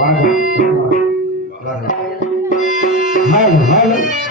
Vale, vale.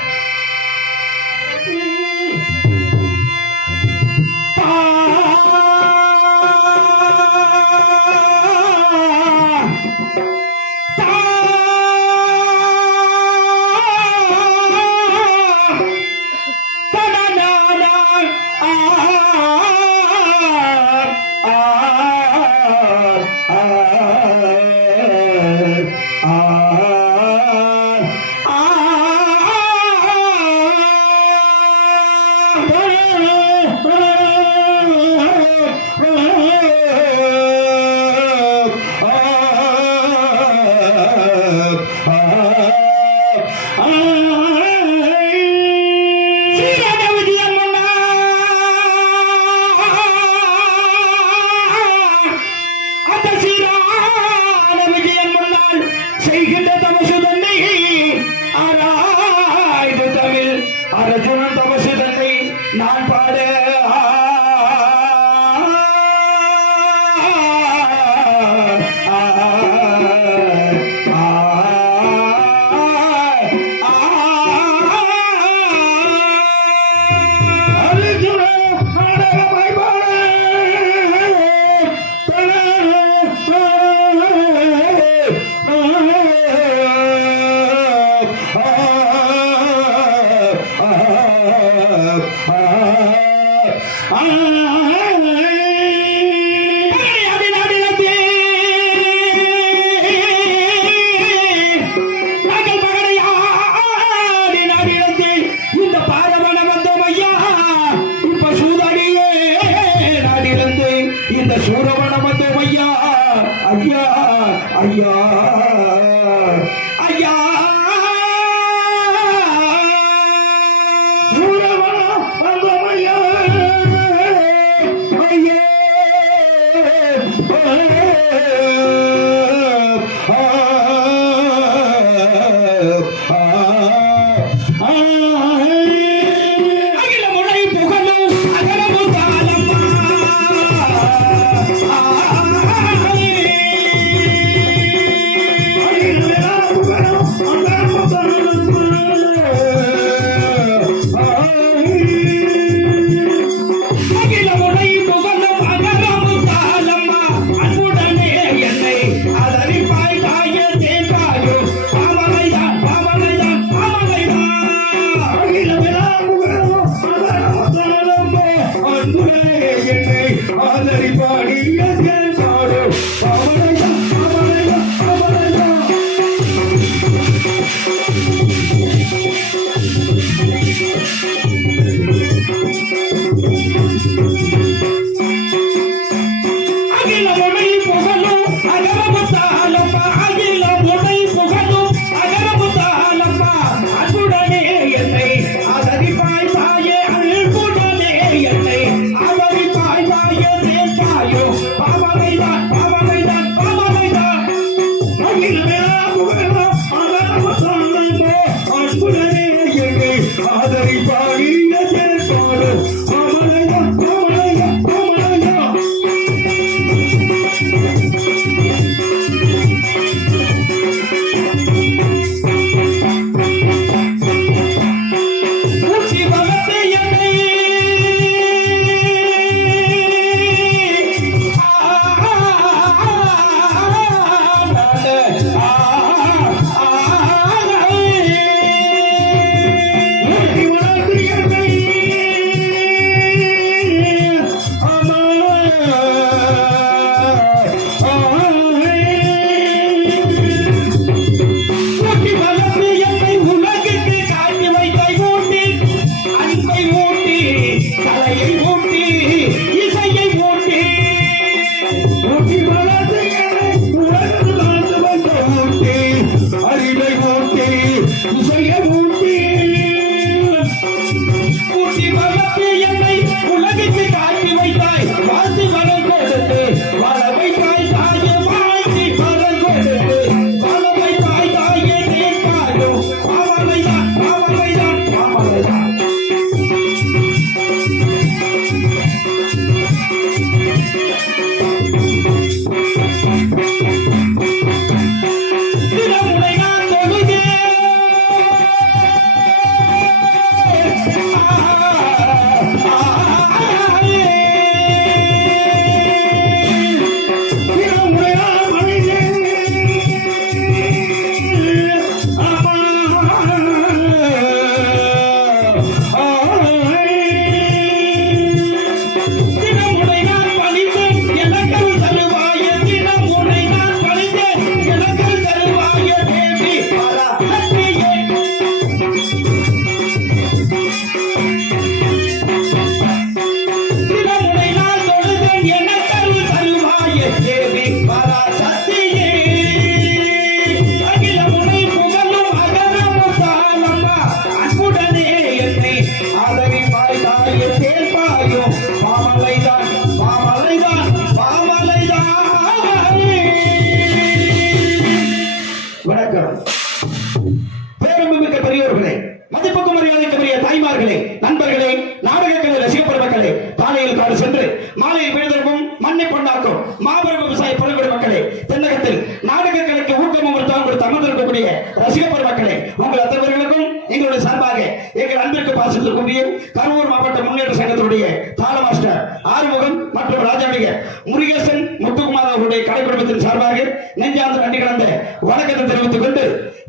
அவர்களுடைய தாள master Arumugan மற்றும் ராஜாவுடைய முருகேசன் முத்துக்குமார் அவர்களுடைய கலைக்குடும்பத்தின் சார்பாக நெஞ்சார்ந்த நன்றி கலந்த வணக்கத்தை தெரிவித்துக் கொண்டு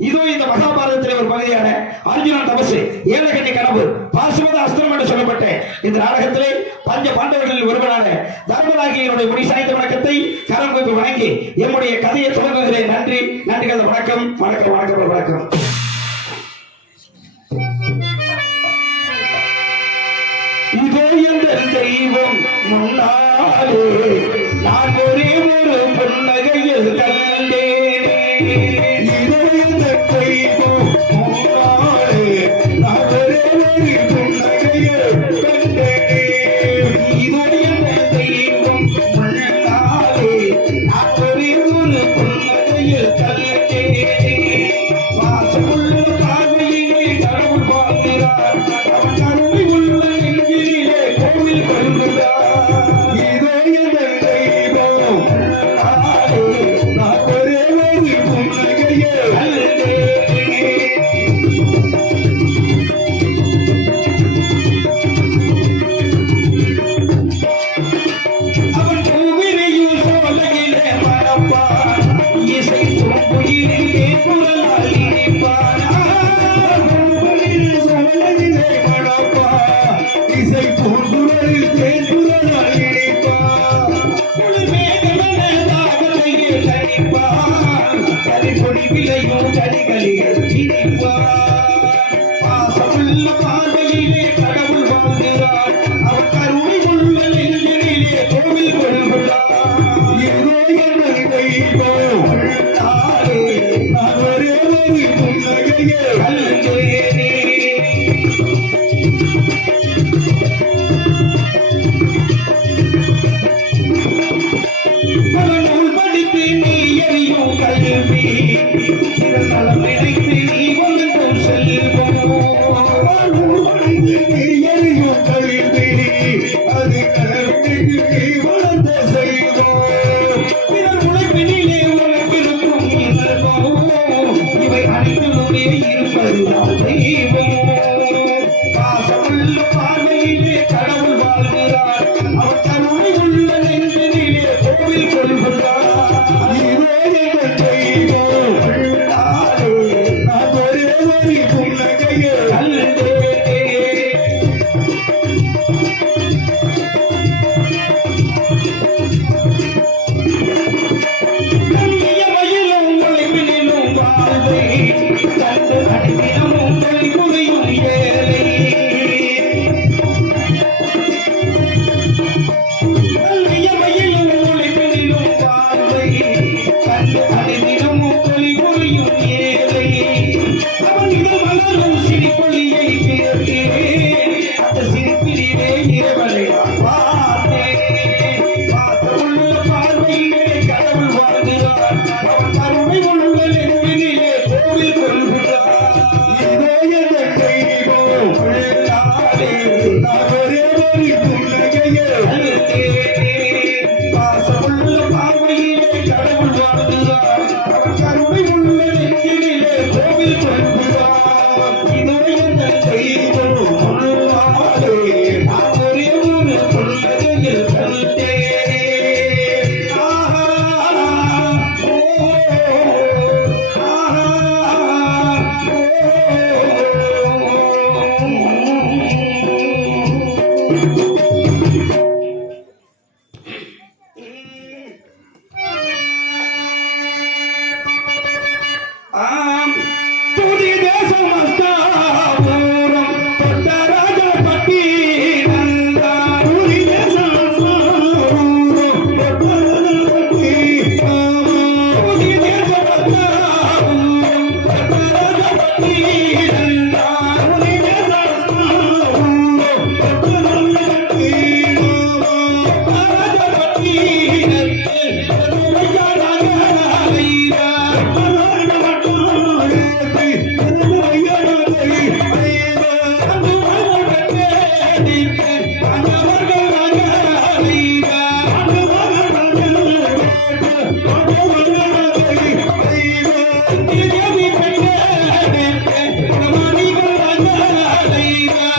இதோ இந்த மகாபாரதத்தில் ஒரு பகுதியான அர்ஜுனா தபசு ஏழகண்ணி கனவு பாசுமத அஸ்திரம் என்று சொல்லப்பட்ட இந்த நாடகத்திலே பஞ்ச பாண்டவர்களில் ஒருவரான தர்மராகியனுடைய முடி சாய்ந்த வணக்கத்தை கரம் குவிப்பு வணங்கி எம்முடைய கதையை தொடங்குகிறேன் நன்றி நன்றி நன்றிகள் வணக்கம் வணக்கம் வணக்கம் வணக்கம். தெய்வம் முன்னாலே நான் ஒரு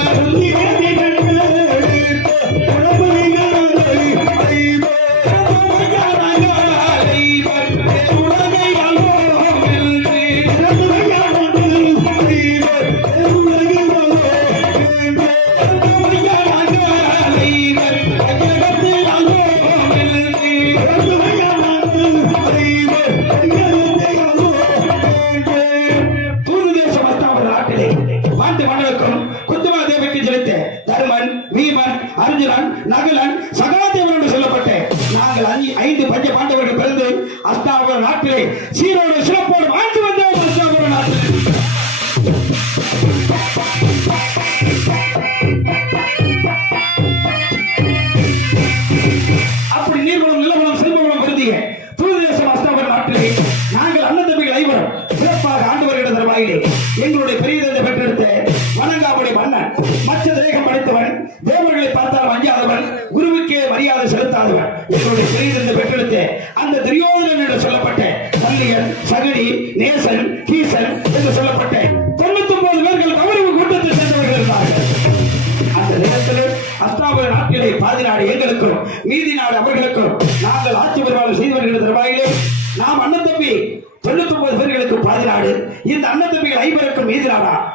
Carlinhos. ஒன்பது பதினாறு நாடு இந்த அண்ணன் தம்பிகள் ஐவருக்கும் மீதி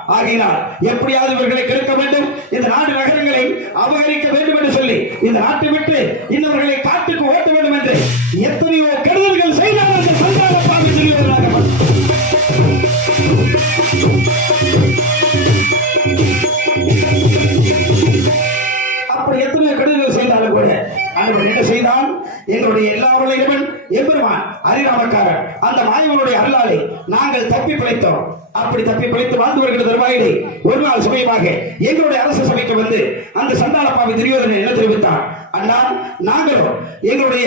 ஆகையினால் எப்படியாவது இவர்களை கெடுக்க வேண்டும். இந்த நாடு நகரங்களை அபகரிக்க வேண்டும் என்று சொல்லி இந்த நாட்டை விட்டு இன்னவர்களை காட்டுக்கு ஓட்ட வேண்டும் என்று எத்தனையோ கெடுதல்கள் செய்தார் என்று சொல்றாங்க அந்த மாயவனுடைய அருளாலே நாங்கள் தப்பி பிழைத்தோம். அப்படி தப்பி பிழைத்து வாழ்ந்து வருகிற தருவாயிலே. ஒரு நாள் சமயமாக எங்களுடைய அரசு சபைக்கு வந்து அந்த சந்தானப்பாவை துரியோதனை என்ன தெரிவித்தார்? அண்ணா நாங்களும் எங்களுடைய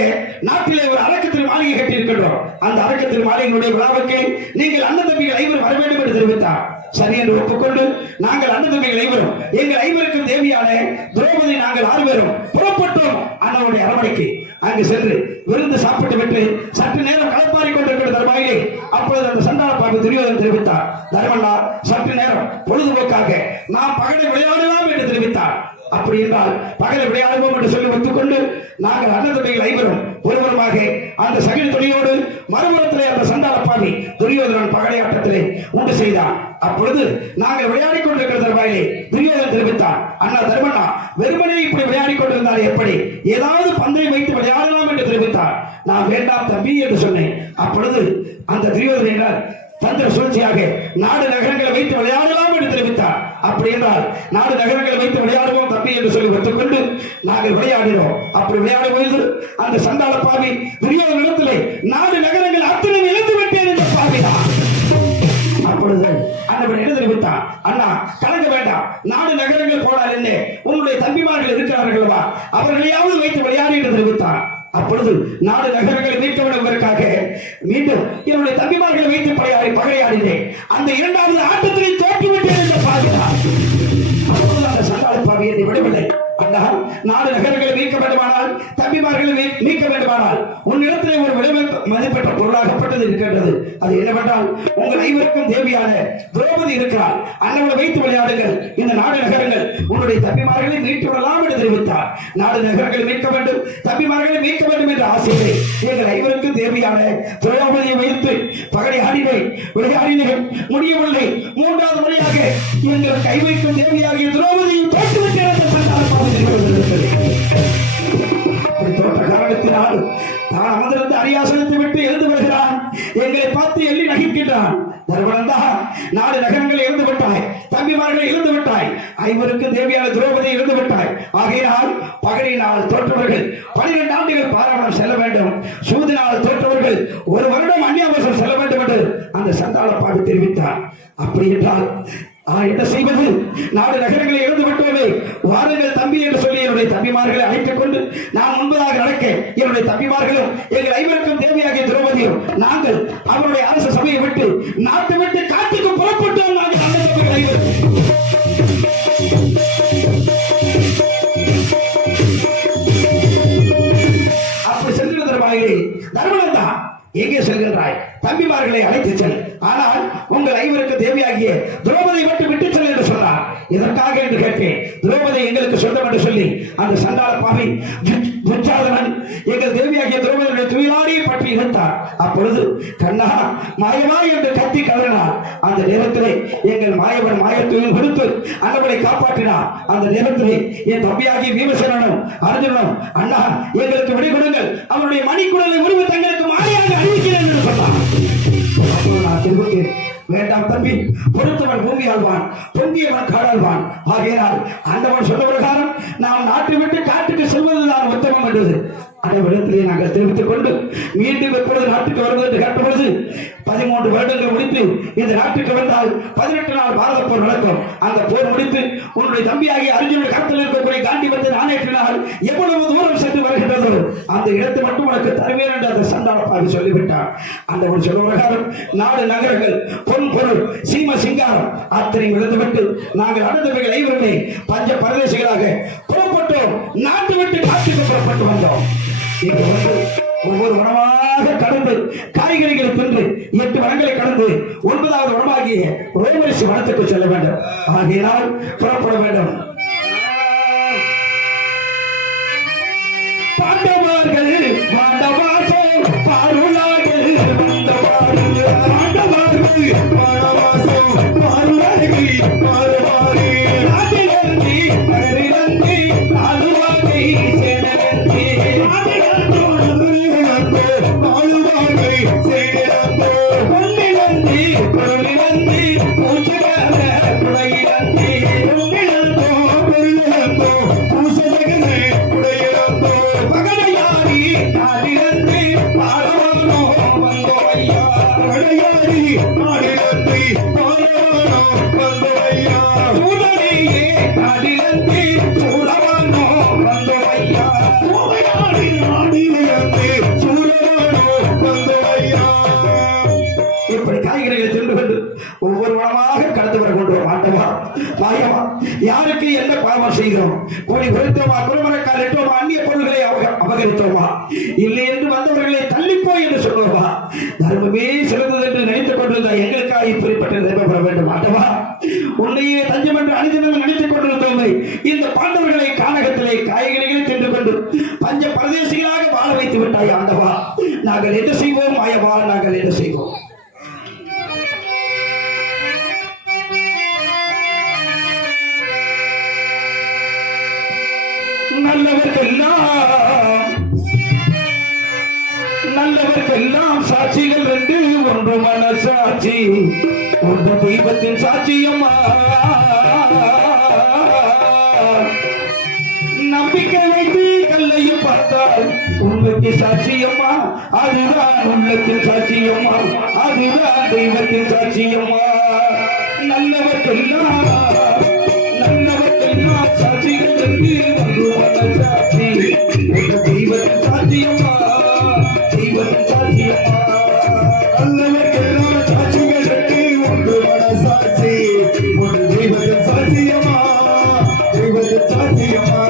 நாட்டிலே ஒரு அரக்கத்தில் மாளிகை கட்டியிருக்கின்றோம். அந்த அரக்கத்தில் மாளிகையினுடைய விழாவுக்கு நீங்கள் அண்ணன் தம்பிகள் ஐவர் வர வேண்டும் என்று தெரிவித்தார். சரி என்று ஒப்புக்கொண்டு நாங்கள் அண்ணன் தம்பிகள் ஐவரும் எங்கள் ஐவருக்கும் தேவையான திரௌபதி நாங்கள் ஆறுவரும் பேரும் புறப்பட்டோம் அண்ணனுடைய அரவணைக்கு அங்கு சென்று விருந்து சாப்பிட்டு விட்டு சற்று நேரம் களப்பாரி கொண்டிருக்கிற தர்மாயிலே அப்பொழுது அந்த சண்டாள பாபு துரியோதன் தெரிவித்தார் தர்மண்ணா சற்று நேரம் பொழுதுபோக்காக நாம் பகலை விளையாடலாம் என்று தெரிவித்தார். அப்படி என்றால் பகலை விளையாடுவோம் என்று சொல்லி ஒத்துக்கொண்டு நாங்கள் அண்ணன் தம்பிகள் ஐவரும் ஒருவருமாக அந்த சகித துணியோடு மறுபுறத்திலே அந்த சண்டாள பாடி துரியோதனன் பகடையாட்டத்திலே உண்டு செய்தான் அப்பொழுது நாங்கள் விளையாடிக் கொண்டிருக்கிற தருவாயிலே துரியோதன் தெரிவித்தார் அண்ணா தருமண்ணா வெறுமனே இப்படி விளையாடி கொண்டிருந்தால் எப்படி? ஏதாவது பந்தை வைத்து விளையாடலாம் என்று தெரிவித்தார். நான் வேண்டாம் தம்பி என்று சொன்னேன். அப்பொழுது அந்த துரியோதனர் தந்திர சூழ்ச்சியாக நாடு நகரங்களை வைத்து விளையாடலாம் என்று தெரிவித்தார். அப்படி என்றால் நாடு நகரங்களை வைத்து விளையாடுவோம் தம்பி என்று சொல்லி வைத்துக்கொண்டு நாங்கள் விளையாடினோம். அப்படி விளையாடும் பொழுது அந்த சண்டாள பாவி துரியோக நிலத்திலே நாடு நகரங்கள் அத்தனை இழந்து விட்டேன் என்ற பாவிதான் அப்பொழுது அண்ணன் எழுதி விட்டான் அண்ணா கலங்க வேண்டாம். நாடு நகரங்கள் போனால் என்ன? உன்னுடைய தம்பிமார்கள் இருக்கிறார்கள்வா? அவர்களையாவது வைத்து விளையாடி என்று தெரிவித்தான் அப்பொழுது நாடு நகரங்களை மீட்க விடுவதற்காக மீண்டும் என்னுடைய தம்பிமார்களை வைத்து பழையாடி பகையாடினேன் அந்த இரண்டாவது ஆட்டத்திலே தோற்றுவிட்டேன் என்று பாவிதான் அப்பொழுது அந்த சண்டாள பாவி என்னை விடவில்லை. நாடு நகரங்களை மீட்க வேண்டுமானால் தம்பிமார்களை மீட்க வேண்டுமானால் உன்னிடத்திலே ஒரு விலை மதிப்பெற்ற பொருளாகப்பட்டது இருக்கின்றது. அது என்னவென்றால் உங்கள் ஐவருக்கும் தேவையான திரௌபதி இருக்கிறார். அண்ணவளை வைத்து விளையாடுங்கள். இந்த நாடு நகரங்கள் உன்னுடைய தம்பிமார்களை மீட்டு விடலாம் என்று தெரிவித்தார். நாடு நகரங்களை மீட்க வேண்டும். தம்பிமார்களை மீட்க வேண்டும் என்ற ஆசையிலே எங்கள் ஐவருக்கும் தேவையான திரௌபதியை வைத்து பகடை ஆடினேன் விளையாடினேன். முடியவில்லை. மூன்றாவது முறையாக எங்கள் கை வைக்கும் தேவையாகிய திரௌபதியை தோற்றுவிட்டு இறந்த தோற்ற காரணத்தினால் தான் அமர்ந்திருந்த அரியாசனத்தை விட்டு எழுந்து வருகிறான். எங்களை பார்த்து எள்ளி நகிக்கின்றான். தர்மனந்தா நாலு நகரங்களை இழந்து விட்டாய். தம்பிமார்களை இழந்து விட்டாய். ஐவருக்கு தேவியான திரௌபதி இழந்து விட்டாய். ஆகையினால் பகலினால் தோற்றவர்கள் பனிரெண்டு ஆண்டுகள் பாராமணம் செல்ல வேண்டும். சூதினால் தோற்றவர்கள் ஒரு வருடம் அந்நியாவசம் செல்ல வேண்டும் என்று அந்த சந்தாள பாவி தெரிவித்தார். அப்படி என்றால் என்ன செய்வது நாடு நகரங்களை இழந்து விட்டோமே. வாருங்கள் தம்பி என்று சொல்லி என்னுடைய தம்பிமார்களை அழைத்துக் கொண்டு நான் முன்பதாக நடக்க என்னுடைய தம்பிமார்களும் எங்கள் ஐவருக்கும் தேவையாகிய திரௌபதியும் நாங்கள் அவருடைய அரசு சபையை விட்டு நாட்டை விட்டு காட்டுக்கு புறப்பட்டோம். நாங்கள் ஐவர் எங்கே செல்கின்றாய்? தம்பிமார்களை அழைத்து செல். ஆனால் உங்கள் ஐவருக்கு தேவையாகிய திரௌபதி மட்டும் விட்டு செல் என்று சொல்றார். இதற்காக என்று கேட்டேன். திரௌபதி எங்களுக்கு சொந்தம் என்று சொல்லி அந்த சண்டாள பாவி துச்சாதனன் எங்கள் தேவியாகிய பொழுது கண்ணா மாயமா என்று கத்தி கதறினார் அந்த நேரத்திலே எங்கள் மாயவன் மாயத்தையும் கொடுத்து அன்னவளை காப்பாற்றினார். அந்த நேரத்திலே என் தம்பியாகி பீமசேனனும் அர்ஜுனனும் அண்ணா எங்களுக்கு விடை கொடுங்கள். அவருடைய மணிக்குடலை உரிமை தங்களுக்கு மாயாக அறிவிக்கிறேன் என்று சொன்னார். நான் வேண்டாம் தம்பி பொறுத்தவன் பூமி ஆழ்வான் பொங்கியவன் காடாழ்வான். ஆகையால் அந்தவன் சொன்ன பிரகாரம் நாம் நாட்டை விட்டு காட்டுக்கு செல்வதுதான் உத்தமம் என்றது. அனைவரிடத்திலே நாங்கள் தெரிவித்துக் கொண்டு மீண்டும் எப்பொழுது நாட்டுக்கு வருவது என்று கேட்டபொழுது பதிமூன்று வருடங்கள் முடித்து இந்த நாட்டுக்கு வந்தால் பதினெட்டு நாள் பாரத போர் நடக்கும். அந்த போர் முடித்து உன்னுடைய தம்பியாகிய அர்ஜுனுடைய கருத்தில் இருக்கக்கூடிய காண்டி வந்து நானேற்றினால் எவ்வளவு தூரம் சென்று வருகின்றதோ அந்த இடத்தை மட்டும் உனக்கு தருவேன் என்று அந்த சண்டாளப்பாக சொல்லிவிட்டார். அந்த ஒரு சொல்ல பிரகாரம் நாடு நகரங்கள் பொன் பொருள் சீம சிங்காரம் அத்தனை விழுந்துவிட்டு நாங்கள் அடைந்தவைகள் ஐவருமே பஞ்ச பரதேசிகளாக புறப்பட்டோம் நாட்டு விட்டு காட்டுக்கு புறப்பட்டு வந்தோம். இப்போ வந்து ஒவ்வொரு உணவாக கடந்து காய்கறிகளை தின்று எட்டு வனங்களை கடந்து ஒன்பதாவது உணவாகிய ரோமரிசி வனத்துக்கு செல்ல வேண்டும். ஆகையினால் புறப்பட வேண்டும். செய்தோம் கோழி பொருத்தோமா குருமரக்கால் இட்டோமா அந்நிய பொருள்களை அபகரித்தோமா? இல்லை என்று வந்தவர்களை தள்ளிப்போ என்று சொல்லுவோமா? தர்மமே சிறந்தது என்று நினைத்துக் கொண்டிருந்த எங்களுக்காக இப்படிப்பட்ட நிலைமை பெற வேண்டும் ஆட்டமா நல்லவர்க்கெல்லாம் நல்லவர்க்கெல்லாம் சாட்சிகள் ரெண்டு. ஒன்று மன சாட்சி ஒன்று தெய்வத்தின் சாட்சியம்மா நம்பிக்கை வைத்து கல்லையும் பார்த்தால் உண்மைக்கு சாட்சியம்மா அதுதான் உள்ளத்தின் சாட்சியம்மா அதுதான் தெய்வத்தின் சாட்சியம்மா தெய்வத்தின் சாட்சியம்மா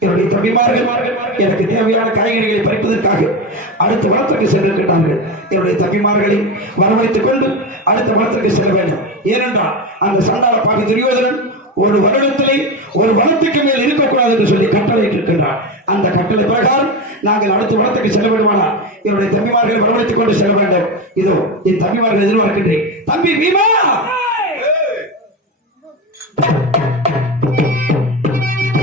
என்னுடைய தம்பிமார்கள் எனக்கு தேவையான காய்கறிகளை பறிப்பதற்காக அடுத்த வளத்திற்கு சென்றிருக்கிறார்கள். என்னுடைய தம்பிமார்களை வரவழைத்துக் கொண்டு அடுத்த வளத்திற்கு செல்ல வேண்டும். ஏனென்றால் அந்த சண்டாள பாக துரியோதனன் ஒரு வருடத்தில் பத்து வாரத்துக்கு செலவிடுவானா என்னுடைய தம்பிமார்களை வரவழைத்துக் கொண்டு செல்ல வேண்டும். இதோ என் தம்பிமார்கள் எதிர்பார்க்கின்றேன். தம்பி பீமா